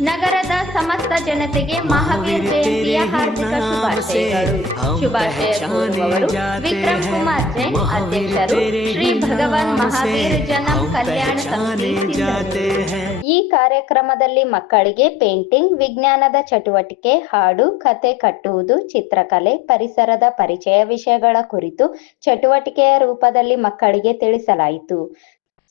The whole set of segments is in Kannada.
ನಗರದ ಸಮಸ್ತ ಜನತೆಗೆ ಮಹಾವೀರ್ ಜಯಂತಿಯ ಹಾರ್ದಿಕ ಶುಭಾಶಯಗಳು ಶುಭಾಶಯ. ಕೋರುವವರು ವಿಕ್ರಮ್ ಕುಮಾರ್ ಜೈನ್ ಅಧ್ಯಕ್ಷರು ಶ್ರೀ ಭಗವಾನ್ ಮಹಾವೀರ್ ಜನ ಕಲ್ಯಾಣ ಸಮಿತಿ ಈ ಕಾರ್ಯಕ್ರಮದಲ್ಲಿ ಮಕ್ಕಳಿಗೆ ಪೇಂಟಿಂಗ್ ವಿಜ್ಞಾನದ ಚಟುವಟಿಕೆ ಹಾಡು ಕತೆ ಕಟ್ಟುವುದು ಚಿತ್ರಕಲೆ ಪರಿಸರದ ಪರಿಚಯ ವಿಷಯಗಳ ಕುರಿತು ಚಟುವಟಿಕೆಯ ರೂಪದಲ್ಲಿ ಮಕ್ಕಳಿಗೆ ತಿಳಿಸಲಾಯಿತು.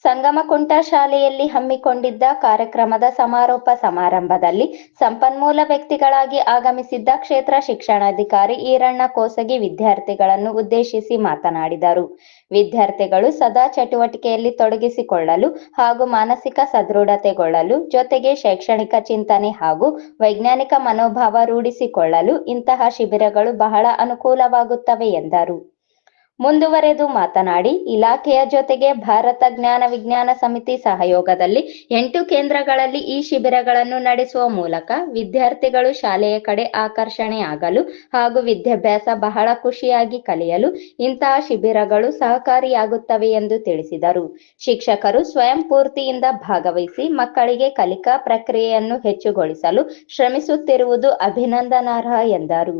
ಸಂಗಮಕುಂಟ ಶಾಲೆಯಲ್ಲಿ ಹಮ್ಮಿಕೊಂಡಿದ್ದ ಕಾರ್ಯಕ್ರಮದ ಸಮಾರೋಪ ಸಮಾರಂಭದಲ್ಲಿ ಸಂಪನ್ಮೂಲ ವ್ಯಕ್ತಿಗಳಾಗಿ ಆಗಮಿಸಿದ್ದ ಕ್ಷೇತ್ರ ಶಿಕ್ಷಣಾಧಿಕಾರಿ ಈರಣ್ಣ ಕೋಸಗಿ ವಿದ್ಯಾರ್ಥಿಗಳನ್ನು ಉದ್ದೇಶಿಸಿ ಮಾತನಾಡಿದರು. ವಿದ್ಯಾರ್ಥಿಗಳು ಸದಾ ಚಟುವಟಿಕೆಯಲ್ಲಿ ತೊಡಗಿಸಿಕೊಳ್ಳಲು ಹಾಗೂ ಮಾನಸಿಕ ಸದೃಢತೆಗೊಳ್ಳಲು, ಜೊತೆಗೆ ಶೈಕ್ಷಣಿಕ ಚಿಂತನೆ ಹಾಗೂ ವೈಜ್ಞಾನಿಕ ಮನೋಭಾವ ರೂಢಿಸಿಕೊಳ್ಳಲು ಇಂತಹ ಶಿಬಿರಗಳು ಬಹಳ ಅನುಕೂಲವಾಗುತ್ತವೆ ಎಂದರು. ಮುಂದುವರೆದು ಮಾತನಾಡಿ, ಇಲಾಖೆಯ ಜೊತೆಗೆ ಭಾರತ ಜ್ಞಾನ ವಿಜ್ಞಾನ ಸಮಿತಿ ಸಹಯೋಗದಲ್ಲಿ ಎಂಟು ಕೇಂದ್ರಗಳಲ್ಲಿ ಈ ಶಿಬಿರಗಳನ್ನು ನಡೆಸುವ ಮೂಲಕ ವಿದ್ಯಾರ್ಥಿಗಳು ಶಾಲೆಯ ಕಡೆ ಆಕರ್ಷಣೆಯಾಗಲು ಹಾಗೂ ವಿದ್ಯಾಭ್ಯಾಸ ಬಹಳ ಖುಷಿಯಾಗಿ ಕಲಿಯಲು ಇಂತಹ ಶಿಬಿರಗಳು ಸಹಕಾರಿಯಾಗುತ್ತವೆ ಎಂದು ತಿಳಿಸಿದರು. ಶಿಕ್ಷಕರು ಸ್ವಯಂ ಪೂರ್ತಿಯಿಂದ ಭಾಗವಹಿಸಿ ಮಕ್ಕಳಿಗೆ ಕಲಿಕಾ ಪ್ರಕ್ರಿಯೆಯನ್ನು ಹೆಚ್ಚುಗೊಳಿಸಲು ಶ್ರಮಿಸುತ್ತಿರುವುದು ಅಭಿನಂದನಾರ್ಹ ಎಂದರು.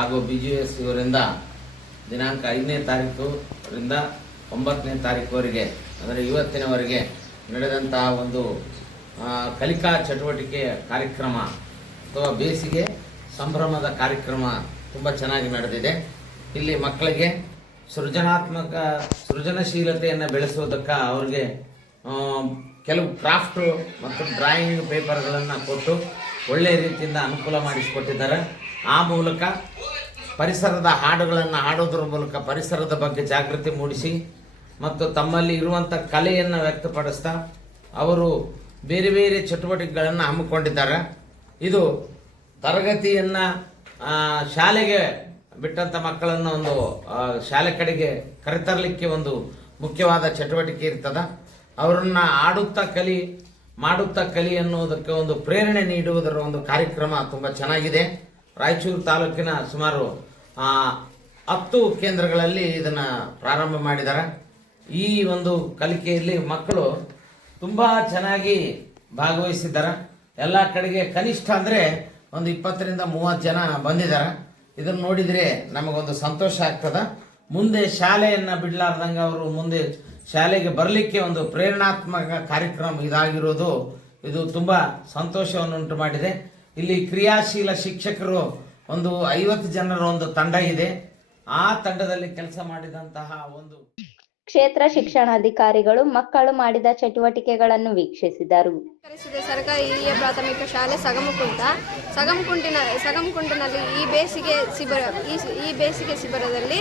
ಹಾಗೂ ಬಿ ಜಿ ಎಸ್ ಇವರಿಂದ ದಿನಾಂಕ ಐದನೇ ತಾರೀಕುರಿಂದ ಒಂಬತ್ತನೇ ತಾರೀಕುವರೆಗೆ, ಅಂದರೆ ಇವತ್ತಿನವರೆಗೆ ನಡೆದಂತಹ ಒಂದು ಕಲಿಕಾ ಚಟುವಟಿಕೆ ಕಾರ್ಯಕ್ರಮ ಅಥವಾ ಬೇಸಿಗೆ ಸಂಭ್ರಮದ ಕಾರ್ಯಕ್ರಮ ತುಂಬ ಚೆನ್ನಾಗಿ ನಡೆದಿದೆ. ಇಲ್ಲಿ ಮಕ್ಕಳಿಗೆ ಸೃಜನಾತ್ಮಕ, ಸೃಜನಶೀಲತೆಯನ್ನು ಬೆಳೆಸೋದಕ್ಕೆ ಅವ್ರಿಗೆ ಕೆಲವು ಕ್ರಾಫ್ಟು ಮತ್ತು ಡ್ರಾಯಿಂಗ್ ಪೇಪರ್ಗಳನ್ನು ಕೊಟ್ಟು ಒಳ್ಳೆಯ ರೀತಿಯಿಂದ ಅನುಕೂಲ ಮಾಡಿಸಿಕೊಟ್ಟಿದ್ದಾರೆ. ಆ ಮೂಲಕ ಪರಿಸರದ ಹಾಡುಗಳನ್ನು ಹಾಡೋದ್ರ ಮೂಲಕ ಪರಿಸರದ ಬಗ್ಗೆ ಜಾಗೃತಿ ಮೂಡಿಸಿ ಮತ್ತು ತಮ್ಮಲ್ಲಿ ಇರುವಂಥ ಕಲೆಯನ್ನು ವ್ಯಕ್ತಪಡಿಸ್ತಾ ಅವರು ಬೇರೆ ಬೇರೆ ಚಟುವಟಿಕೆಗಳನ್ನು ಹಮ್ಮಿಕೊಂಡಿದ್ದಾರೆ. ಇದು ತರಗತಿಯನ್ನು ಶಾಲೆಗೆ ಬಿಟ್ಟಂಥ ಮಕ್ಕಳನ್ನು ಒಂದು ಶಾಲೆ ಕಡೆಗೆ ಕರೆತರಲಿಕ್ಕೆ ಒಂದು ಮುಖ್ಯವಾದ ಚಟುವಟಿಕೆ ಇರ್ತದೆ. ಅವರನ್ನು ಆಡುತ್ತಾ ಕಲಿ ಮಾಡುತ್ತಾ ಕಲಿ ಅನ್ನೋದಕ್ಕೆ ಒಂದು ಪ್ರೇರಣೆ ನೀಡುವುದರ ಒಂದು ಕಾರ್ಯಕ್ರಮ ತುಂಬ ಚೆನ್ನಾಗಿದೆ. ರಾಯಚೂರು ತಾಲೂಕಿನ ಸುಮಾರು ಹತ್ತು ಕೇಂದ್ರಗಳಲ್ಲಿ ಇದನ್ನು ಪ್ರಾರಂಭ ಮಾಡಿದ್ದಾರೆ. ಈ ಒಂದು ಕಲಿಕೆಯಲ್ಲಿ ಮಕ್ಕಳು ತುಂಬ ಚೆನ್ನಾಗಿ ಭಾಗವಹಿಸಿದ್ದಾರೆ. ಎಲ್ಲ ಕಡೆಗೆ ಕನಿಷ್ಠ ಅಂದರೆ ಒಂದು ಇಪ್ಪತ್ತರಿಂದ ಮೂವತ್ತು ಜನ ಬಂದಿದ್ದಾರೆ. ಇದನ್ನು ನೋಡಿದರೆ ನಮಗೊಂದು ಸಂತೋಷ ಆಗ್ತದ. ಮುಂದೆ ಶಾಲೆಯನ್ನು ಬಿಡಲಾರ್ದಂಗೆ ಅವರು ಮುಂದೆ ಶಾಲೆಗೆ ಬರಲಿಕ್ಕೆ ಒಂದು ಪ್ರೇರಣಾತ್ಮಕ ಕಾರ್ಯಕ್ರಮ ಇದಾಗಿರೋದು, ಇದು ತುಂಬ ಸಂತೋಷವನ್ನುಂಟು ಮಾಡಿದೆ. ಇಲ್ಲಿ ಕ್ರಿಯಾಶೀಲ ಶಿಕ್ಷಕರು ಒಂದು ಐವತ್ತು ಜನರ ಒಂದು ತಂಡ ಇದೆ. ಆ ತಂಡದಲ್ಲಿ ಕೆಲಸ ಮಾಡಿದಂತಹ ಒಂದು ಕ್ಷೇತ್ರ ಶಿಕ್ಷಣಾಧಿಕಾರಿಗಳು ಮಕ್ಕಳು ಮಾಡಿದ ಚಟುವಟಿಕೆಗಳನ್ನು ವೀಕ್ಷಿಸಿದರು. ಹಿರಿಯ ಪ್ರಾಥಮಿಕ ಶಾಲೆ ಸಗಮಕುಂಟ. ಸಗಮಕುಂಟಿನ, ಸಗಮಕುಂಟಿನಲ್ಲಿ ಈ ಬೇಸಿಗೆ ಶಿಬಿರ, ಈ ಬೇಸಿಗೆ ಶಿಬಿರದಲ್ಲಿ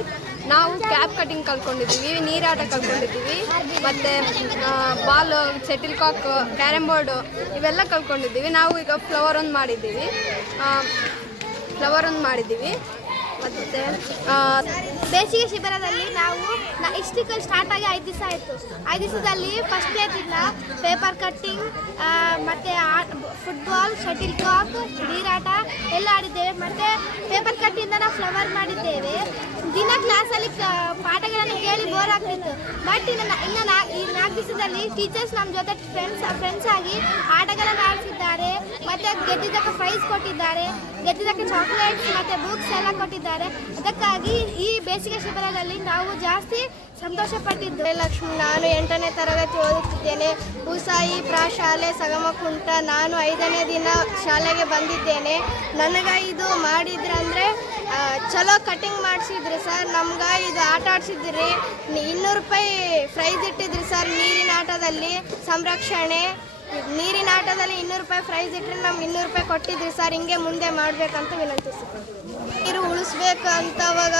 ನಾವು ಕ್ಯಾಪ್ ಕಟಿಂಗ್ ಕಲ್ತ್ಕೊಂಡಿದ್ದೀವಿ, ನೀರಾಟ ಕಲ್ತ್ಕೊಂಡಿದ್ದೀವಿ, ಮತ್ತು ball shuttlecock carrom board ಇವೆಲ್ಲ ಕಲ್ತ್ಕೊಂಡಿದ್ದೀವಿ. ನಾವು ಈಗ ಫ್ಲವರ್ ಒಂದು ಮಾಡಿದ್ದೀವಿ. ಫ್ಲವರ್ ಒಂದು ಮಾಡಿದ್ದೀವಿ. ಮತ್ತು ಬೇಸಿಗೆ ಶಿಬಿರದಲ್ಲಿ ನಾವು ನ ಇಷ್ಟಿಕಲ್ ಸ್ಟಾರ್ಟ್ ಆಗಿ ಐದು ದಿವಸ ಆಯಿತು. ಐದು ದಿವಸದಲ್ಲಿ ಫಸ್ಟ್ ಡೇ ದಿನ ಪೇಪರ್ ಕಟ್ಟಿಂಗ್ ಮತ್ತು ಫುಟ್ಬಾಲ್ ಶಟಿಲ್ ಕಾಕ್ ನೀರಾಟ ಎಲ್ಲ ಆಡಿದ್ದೇವೆ. ಮತ್ತು ಪೇಪರ್ ಕಟ್ಟಿಂದ ನಾವು ಫ್ಲವರ್ ಮಾಡಿದ್ದೇವೆ. ಕ್ಲಾಸಲ್ಲಿ ಪಾಠಗಳನ್ನು ಕೇಳಿ ಬೋರ್ ಆಗ್ತಿತ್ತು. ಬಟ್ ಇನ್ನು ಇನ್ನು ಈ ನಾಲ್ಕು ದಿವಸದಲ್ಲಿ ಟೀಚರ್ಸ್ ನಮ್ಮ ಜೊತೆ ಫ್ರೆಂಡ್ಸ್ ಫ್ರೆಂಡ್ಸ್ ಆಗಿ ಆಟಗಳನ್ನು ಆಡಿಸಿದ್ದಾರೆ. ಮತ್ತು ಗೆದ್ದಿದ್ದಕ್ಕೆ ಪ್ರೈಸ್ ಕೊಟ್ಟಿದ್ದಾರೆ. ಗೆದ್ದಿದ್ದಕ್ಕೆ ಚಾಕ್ಲೇಟ್ಸ್ ಮತ್ತು ಬುಕ್ಸ್ ಎಲ್ಲ ಕೊಟ್ಟಿದ್ದಾರೆ. ಅದಕ್ಕಾಗಿ ಈ ಬೇಸಿಗೆ ಶಿಬಿರದಲ್ಲಿ ನಾವು ಜಾಸ್ತಿ ಸಂತೋಷ ಪಟ್ಟಿದ್ದು ಲಕ್ಷ್ಮಿ ನಾನು ಎಂಟನೇ ತರಗತಿ ಓದುತ್ತಿದ್ದೇನೆ. ಉಸಾಯಿ ಪ್ರಾಶಾಲೆ ಸಗಮಕುಂಟ. ನಾನು ಐದನೇ ದಿನ ಶಾಲೆಗೆ ಬಂದಿದ್ದೇನೆ. ನನಗೆ ಇದು ಮಾಡಿದ್ರಂದರೆ ಆ, ಚಲೋ ಕಟಿಂಗ್ ಮಾಡಿಸಿದ್ರಿ ಸರ್ ನಮ್ಗೆ ಇದು ಆಟ ಆಡಿಸಿದ್ರಿ. ಇನ್ನೂರು ರೂಪಾಯಿ ಪ್ರೈಸ್ ಇಟ್ಟಿದ್ರಿ ಸರ್ ನೀರಿನ ಆಟದಲ್ಲಿ. ಸಂರಕ್ಷಣೆ. ನೀರಿನ ಆಟದಲ್ಲಿ ಇನ್ನೂರು ರೂಪಾಯಿ ಪ್ರೈಸ್ ಇಟ್ಟರೆ ನಮ್ಗೆ ಇನ್ನೂರು ರೂಪಾಯಿ ಕೊಟ್ಟಿದ್ರಿ ಸರ್ ಹಿಂಗೆ ಮುಂದೆ ಮಾಡಬೇಕಂತ ವಿನಂತಿಸಿಕೊಂಡು ನೀರು ಉಳಿಸ್ಬೇಕು ಅಂತ ಅವಾಗ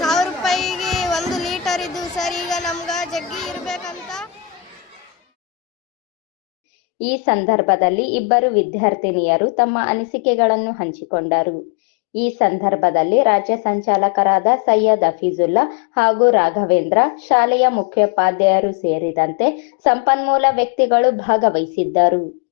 ಸಾವಿರ ರೂಪಾಯಿಗೆ ಒಂದು ಲೀಟರ್ ಇದ್ದು ಸರ್ ಈಗ ನಮ್ಗೆ ಜಗ್ಗಿ ಇರಬೇಕಂತ. ಈ ಸಂದರ್ಭದಲ್ಲಿ ಇಬ್ಬರು ವಿದ್ಯಾರ್ಥಿನಿಯರು ತಮ್ಮ ಅನಿಸಿಕೆಗಳನ್ನು ಹಂಚಿಕೊಂಡರು. ಈ ಸಂದರ್ಭದಲ್ಲಿ ರಾಜ್ಯ ಸಂಚಾಲಕರಾದ ಸೈಯದ್ ಅಫೀಜುಲ್ಲಾ ಹಾಗೂ ರಾಘವೇಂದ್ರ ಶಾಲೆಯ ಮುಖ್ಯೋಪಾಧ್ಯಾಯರು ಸೇರಿದಂತೆ ಸಂಪನ್ಮೂಲ ವ್ಯಕ್ತಿಗಳು ಭಾಗವಹಿಸಿದ್ದರು.